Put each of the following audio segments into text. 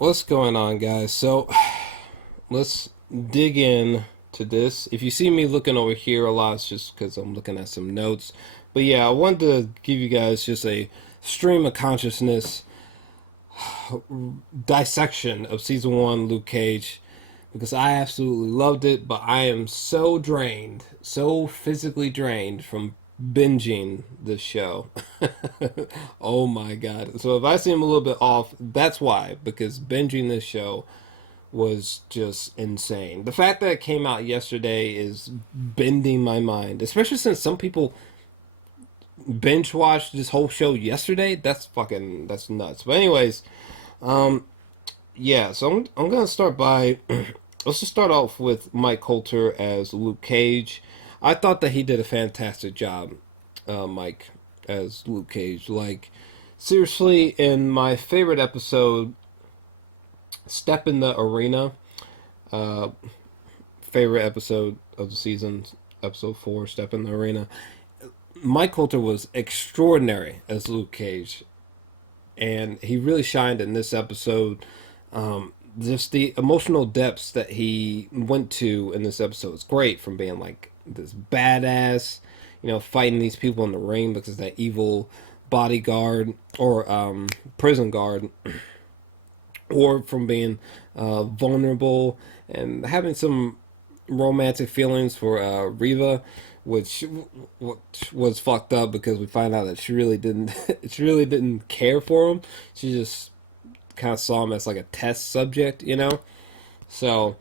What's going on, guys? So, let's dig in to this. If you see me looking over here a lot, it's just because I'm looking at some notes. But yeah, I wanted to give you guys just a stream of consciousness dissection of season one Luke Cage because I absolutely loved it, but I am so drained, so physically drained from binging this show. Oh my god. So if I seem a little bit off, that's why, because binging this show was just insane. The fact that it came out yesterday is bending my mind, especially since some people binge watched this whole show yesterday. That's nuts. But anyways, yeah, so I'm gonna start by let's just start off with Mike Colter as Luke Cage. I thought that he did a fantastic job, Mike, as Luke Cage. Like, seriously, in my favorite episode, Step in the Arena, uh, favorite episode of the season, episode 4, Step in the Arena, Mike Colter was extraordinary as Luke Cage, and he really shined in this episode. Just the emotional depths that he went to in this episode is great. From being like this badass, fighting these people in the ring because that evil bodyguard or prison guard, or from being vulnerable and having some romantic feelings for Riva, which was fucked up because we find out that she really didn't she really didn't care for him. She just kind of saw him as like a test subject. So,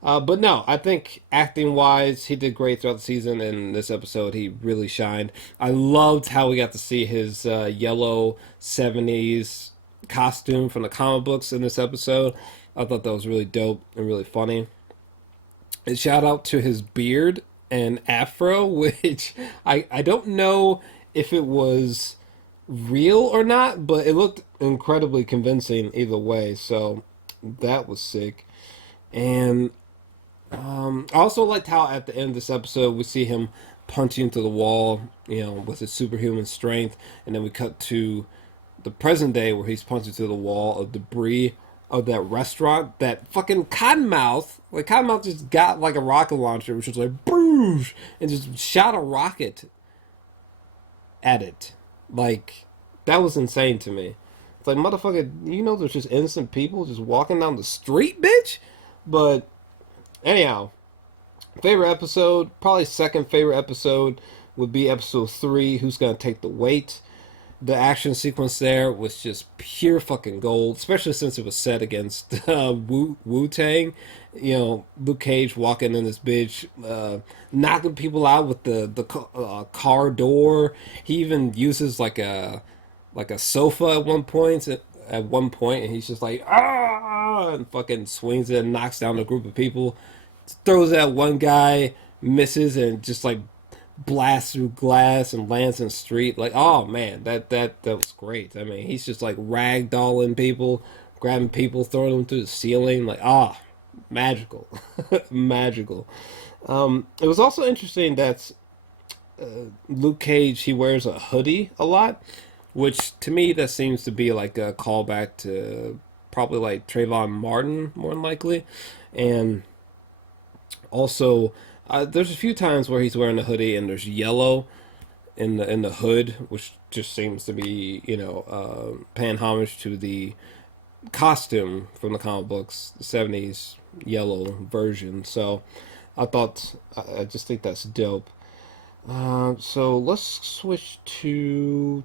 but no, I think acting wise, he did great throughout the season. In this episode, he really shined. I loved how we got to see his yellow '70s costume from the comic books in this episode. I thought that was really dope and really funny. And shout out to his beard and afro, which I don't know if it was real or not, but it looked incredibly convincing either way. So that was sick. And I also liked how at the end of this episode we see him punching through the wall, with his superhuman strength, and then we cut to the present day where he's punching through the wall of debris of that restaurant that fucking Cottonmouth, like Cottonmouth just got like a rocket launcher, which was like boosh, and just shot a rocket at it. Like, that was insane to me. It's like, motherfucker, there's just innocent people just walking down the street, bitch? But anyhow, favorite episode, probably second favorite episode would be episode 3, Who's Gonna Take the Weight? The action sequence there was just pure fucking gold, especially since it was set against Wu Tang. Luke Cage walking in this bitch, knocking people out with the car door. He even uses like a sofa at one point. And he's just like and fucking swings it and knocks down a group of people. Throws at one guy, misses, and just like blasts through glass and lands in the street. Like, oh man, that was great. I mean, he's just like ragdolling people, grabbing people, throwing them through the ceiling. Like, magical, magical. It was also interesting that Luke Cage, he wears a hoodie a lot, which to me that seems to be like a callback to probably like Trayvon Martin more than likely, and also there's a few times where he's wearing a hoodie and there's yellow in the hood, which just seems to be paying homage to the costume from the comic books, the '70s yellow version. So I just think that's dope. So let's switch to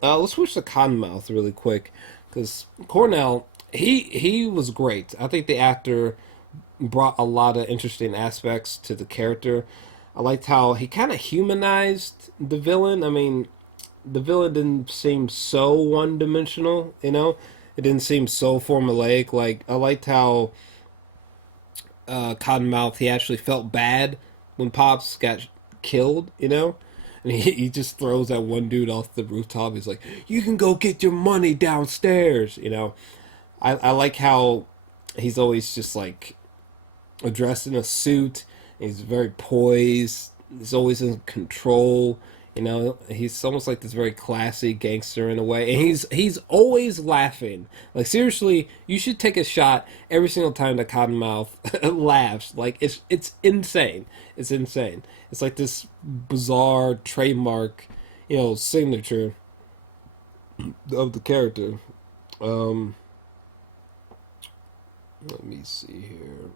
Cottonmouth really quick because Cornell, he was great. I think the actor brought a lot of interesting aspects to the character. I liked how he kind of humanized the villain. I mean, the villain didn't seem so one dimensional, It didn't seem so formulaic. Like, I liked how Cottonmouth, he actually felt bad when Pops got killed. And he just throws that one dude off the rooftop. He's like, "You can go get your money downstairs." I like how he's always just like dressed in a suit. He's very poised. He's always in control. You know, he's almost like this very classy gangster in a way, and he's always laughing. Like seriously, you should take a shot every single time that Cottonmouth laughs. Like it's insane. It's insane. It's like this bizarre trademark, signature of the character. Um, Let me see here.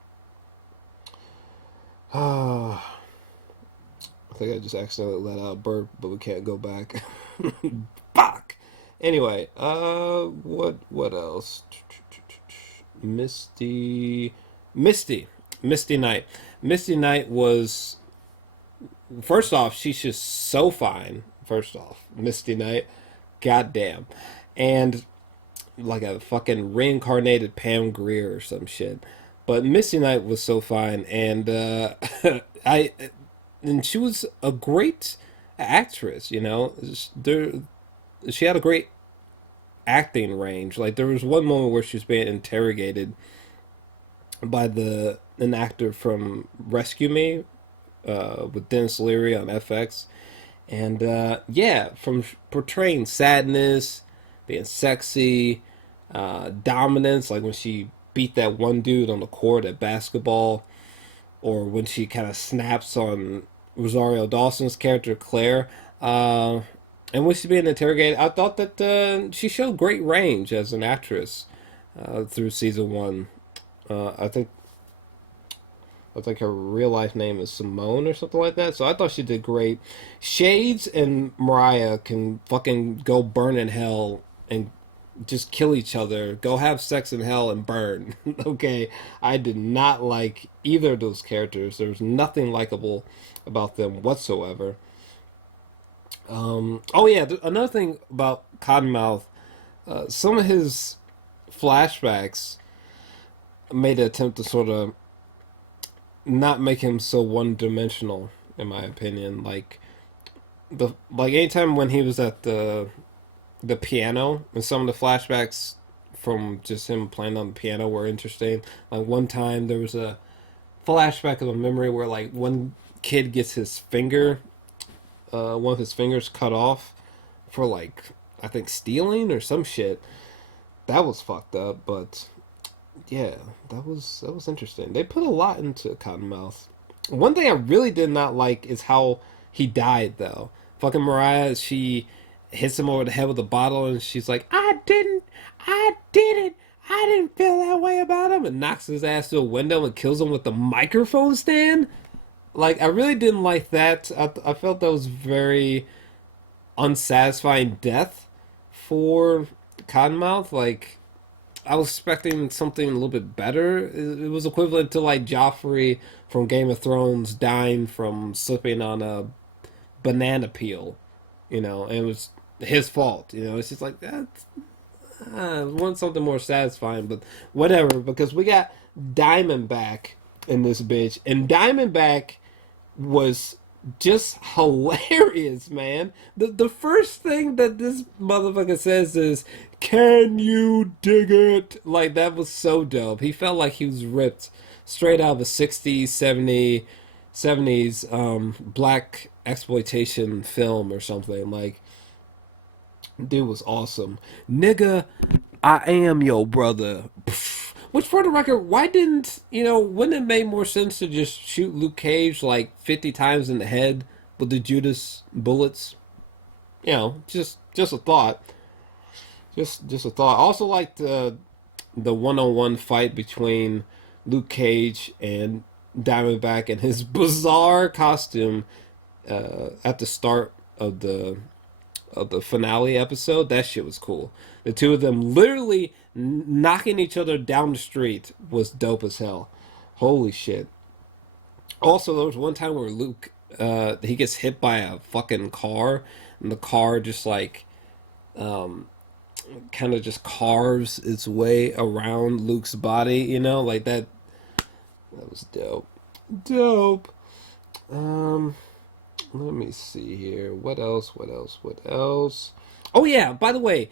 Ah, I think I just accidentally let out a burp, but we can't go back. Fuck. Anyway, what else? Misty, Misty, Misty Knight. Misty Knight was first off, she's just so fine. First off, Misty Knight, goddamn, and like a fucking reincarnated Pam Grier or some shit. But Misty Knight was so fine, and I and she was a great actress. There she had a great acting range. Like there was one moment where she was being interrogated by the an actor from Rescue Me with Dennis Leary on FX, and yeah, from portraying sadness, being sexy, dominance, like when she beat that one dude on the court at basketball, or when she kind of snaps on Rosario Dawson's character Claire. And when she's being interrogated, I thought that she showed great range as an actress through season one. I think her real life name is Simone or something like that. So I thought she did great. Shades and Mariah can fucking go burn in hell and just kill each other. Go have sex in hell and burn. Okay, I did not like either of those characters. There was nothing likable about them whatsoever. Oh yeah, another thing about Cottonmouth, some of his flashbacks made an attempt to sort of not make him so one dimensional, in my opinion. Like anytime when he was at the piano, and some of the flashbacks from just him playing on the piano were interesting. Like one time there was a flashback of a memory where like one kid gets his finger, one of his fingers cut off for like I think stealing or some shit. That was fucked up, but yeah, that was interesting. They put a lot into Cottonmouth. One thing I really did not like is how he died though. Fucking Mariah, she hits him over the head with a bottle and she's like, I didn't, I didn't feel that way about him, and knocks his ass through a window and kills him with the microphone stand. Like, I really didn't like that. I felt that was very unsatisfying death for Cottonmouth. Like, I was expecting something a little bit better. It was equivalent to like Joffrey from Game of Thrones dying from slipping on a banana peel. And it was his fault. It's just like that. I want something more satisfying, but whatever. Because we got Diamondback in this bitch, and Diamondback was just hilarious, man. The first thing that this motherfucker says is, "Can you dig it?" Like that was so dope. He felt like he was ripped straight out of a 60s, 70s black exploitation film or something. Like dude was awesome. Nigga, I am your brother. Which, for the record, why didn't, wouldn't it make more sense to just shoot Luke Cage like 50 times in the head with the Judas bullets? Just a thought. Just a thought. I also liked the one-on-one fight between Luke Cage and Diamondback and his bizarre costume at the start of the finale episode. That shit was cool. The two of them literally knocking each other down the street was dope as hell. Holy shit. Also, there was one time where Luke, he gets hit by a fucking car, and the car just like, kind of just carves its way around Luke's body, like that. That was dope. Dope. Let me see here. What else? What else? What else? Oh yeah, by the way,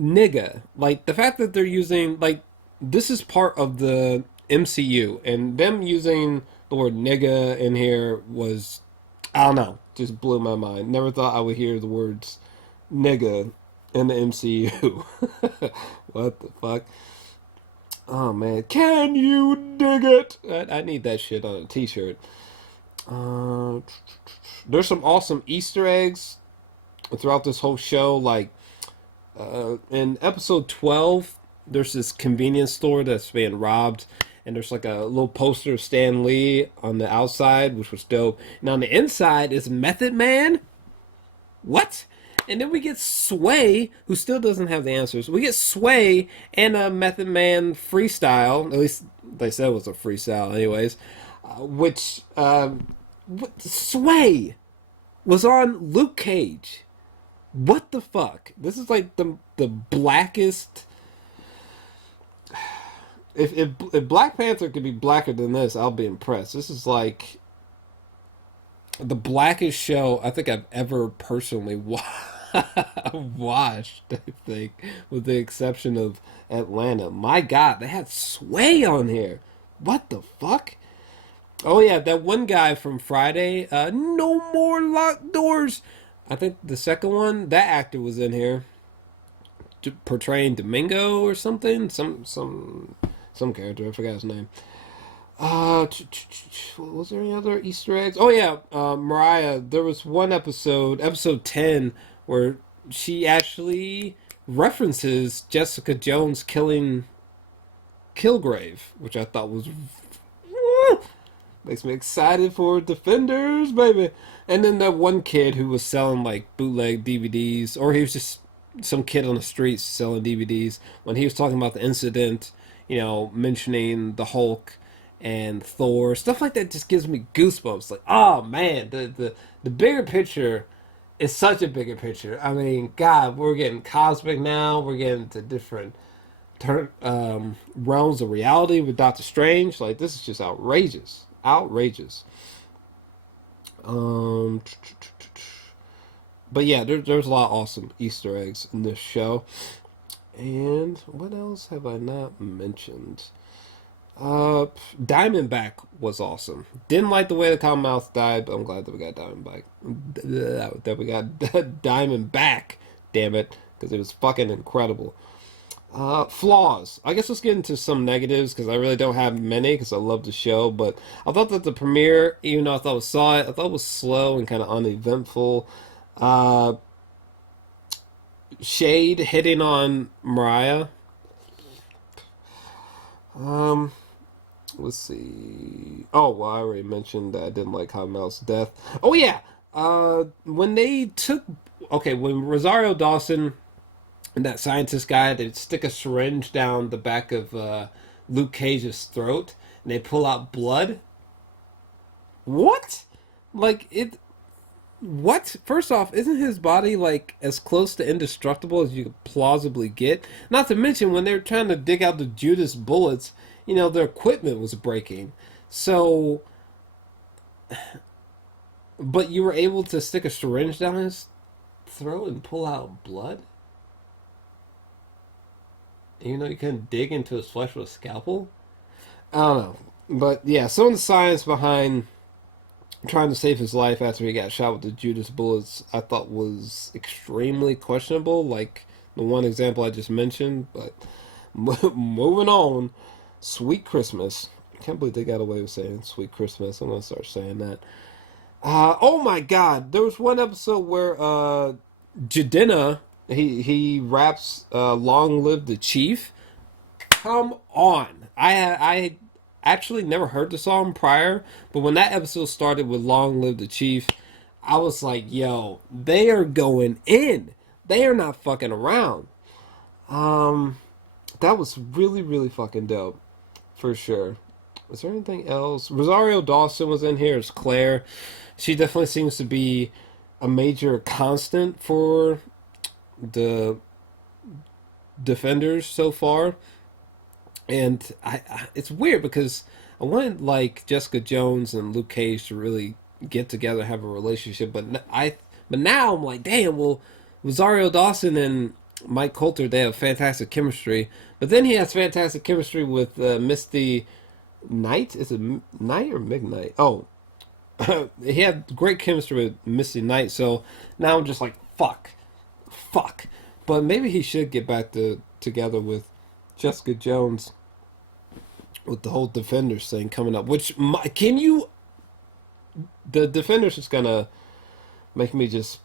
nigga. Like the fact that they're using like this is part of the MCU, and them using the word nigga in here was I don't know. Just blew my mind. Never thought I would hear the words nigga in the MCU. What the fuck? Oh man, can you dig it? I need that shit on a t-shirt. Uh, there's some awesome Easter eggs throughout this whole show. Like in episode 12, there's this convenience store that's being robbed, and there's like a little poster of Stan Lee on the outside, which was dope. And on the inside is Method Man. What? And then we get Sway, who still doesn't have the answers. We get Sway and a Method Man freestyle. At least they said it was a freestyle, anyways. Which Sway was on Luke Cage. What the fuck? This is like the blackest. If Black Panther could be blacker than this, I'll be impressed. This is like the blackest show I think I've ever personally watched. I think, with the exception of Atlanta. My God, they had Sway on here. What the fuck? Oh yeah, that one guy from Friday. No more locked doors. I think the second one, that actor was in here, portraying Domingo or something. Some character. I forgot his name. Was there any other Easter eggs? Oh yeah, Mariah. There was one episode 10, where she actually references Jessica Jones killing Kilgrave, which I thought was makes me excited for Defenders, baby. And then that one kid who was selling like bootleg DVDs, or he was just some kid on the streets selling DVDs. When he was talking about the incident, mentioning the Hulk and Thor, stuff like that just gives me goosebumps. Like, oh man, the bigger picture is such a bigger picture. I mean, God, we're getting cosmic now. We're getting to different realms of reality with Doctor Strange. Like, this is just outrageous, outrageous. Um, but yeah, there's a lot of awesome Easter eggs in this show. And what else have I not mentioned? Diamondback was awesome. Didn't like the way the Cottonmouth died, but I'm glad that we got Diamondback. That we got Diamondback, damn it, because it was fucking incredible. Flaws. I guess let's get into some negatives, because I really don't have many, because I love the show. But I thought that the premiere, even though I saw it, I thought it was slow and kind of uneventful. Uh, Shade hitting on Mariah. Um, let's see. Oh, well, I already mentioned that I didn't like Cottonmouth's death. Oh yeah. When they took, when Rosario Dawson and that scientist guy, they stick a syringe down the back of Luke Cage's throat, and they pull out blood. What? Like it? What? First off, isn't his body like as close to indestructible as you could plausibly get? Not to mention when they were trying to dig out the Judas bullets, their equipment was breaking. So, but you were able to stick a syringe down his throat and pull out blood? You couldn't dig into his flesh with a scalpel? I don't know. But yeah, some of the science behind trying to save his life after he got shot with the Judas bullets, I thought was extremely questionable, like the one example I just mentioned. But moving on, Sweet Christmas. I can't believe they got away with saying Sweet Christmas. I'm gonna start saying that. Oh my God, there was one episode where Jadena, he raps "Long Live the Chief." Come on, I actually never heard the song prior, but when that episode started with "Long Live the Chief," I was like, "Yo, they are going in. They are not fucking around." That was really, really fucking dope, for sure. Was there anything else? Rosario Dawson was in here as Claire. She definitely seems to be a major constant for the Defenders so far. And it's weird because I wanted like Jessica Jones and Luke Cage to really get together, have a relationship, but now I'm like, damn. Well, Rosario Dawson and Mike Colter, they have fantastic chemistry, but then he has fantastic chemistry with Misty Knight. Is it Knight or Midnight? Oh, he had great chemistry with Misty Knight. So now I'm just like, fuck. But maybe he should get back to together with Jessica Jones with the whole Defenders thing coming up. Which can you? The Defenders is gonna make me just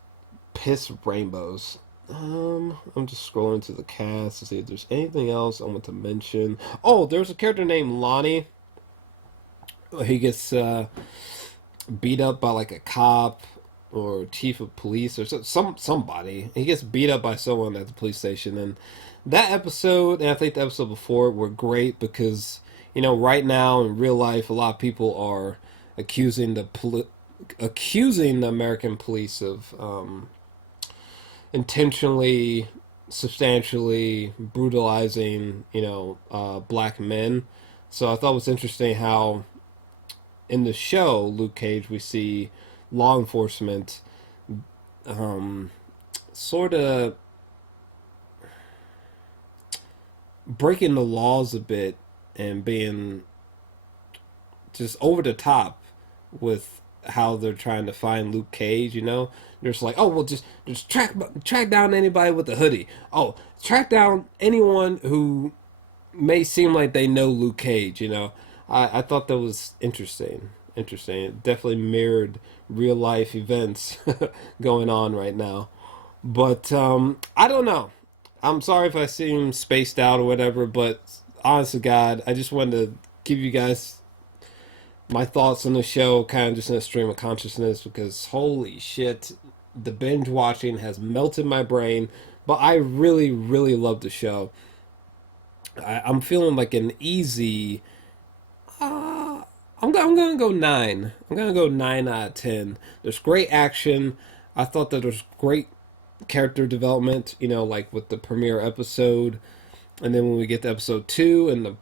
piss rainbows. I'm just scrolling to the cast to see if there's anything else I want to mention. Oh, there's a character named Lonnie. He gets beat up by like a cop or chief of police or somebody. He gets beat up by someone at the police station, and that episode and I think the episode before were great because right now in real life a lot of people are accusing accusing the American police of intentionally, substantially brutalizing black men. So I thought it was interesting how in the show Luke Cage we see law enforcement sort of breaking the laws a bit and being just over the top with how they're trying to find Luke Cage. They're just like, oh, well, just track down anybody with a hoodie. Oh, track down anyone who may seem like they know Luke Cage. I thought that was interesting. Interesting. It definitely mirrored real life events going on right now. But I don't know. I'm sorry if I seem spaced out or whatever, but honest to God, I just wanted to give you guys my thoughts on the show, kind of just in a stream of consciousness, because holy shit, the binge watching has melted my brain. But I really, really love the show. I'm feeling like an easy. I'm gonna go 9. I'm gonna go 9 out of 10. There's great action. I thought that there's great character development. Like with the premiere episode, and then when we get to episode 2, and the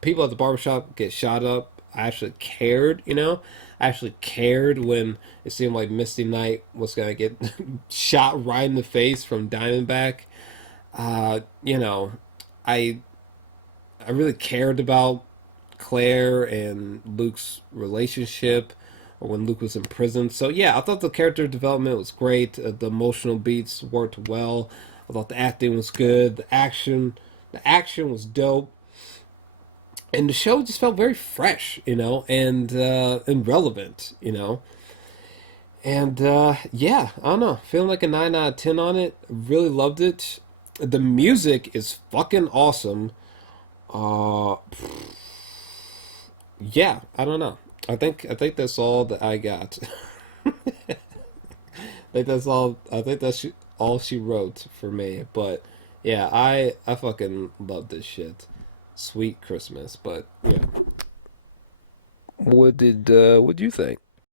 people at the barbershop get shot up. I actually cared. I actually cared when it seemed like Misty Knight was gonna get shot right in the face from Diamondback. Uh, you know, I I really cared about Claire and Luke's relationship, or when Luke was in prison. So yeah, I thought the character development was great. The emotional beats worked well. I thought the acting was good. The action was dope, and the show just felt very fresh, and relevant, And yeah, I don't know, feeling like a 9 out of 10 on it. Really loved it. The music is fucking awesome. Uh, yeah, I don't know. I think that's all that I got. I think that's all. I think that's all she wrote for me. But yeah, I fucking love this shit. Sweet Christmas. But yeah, what did you think?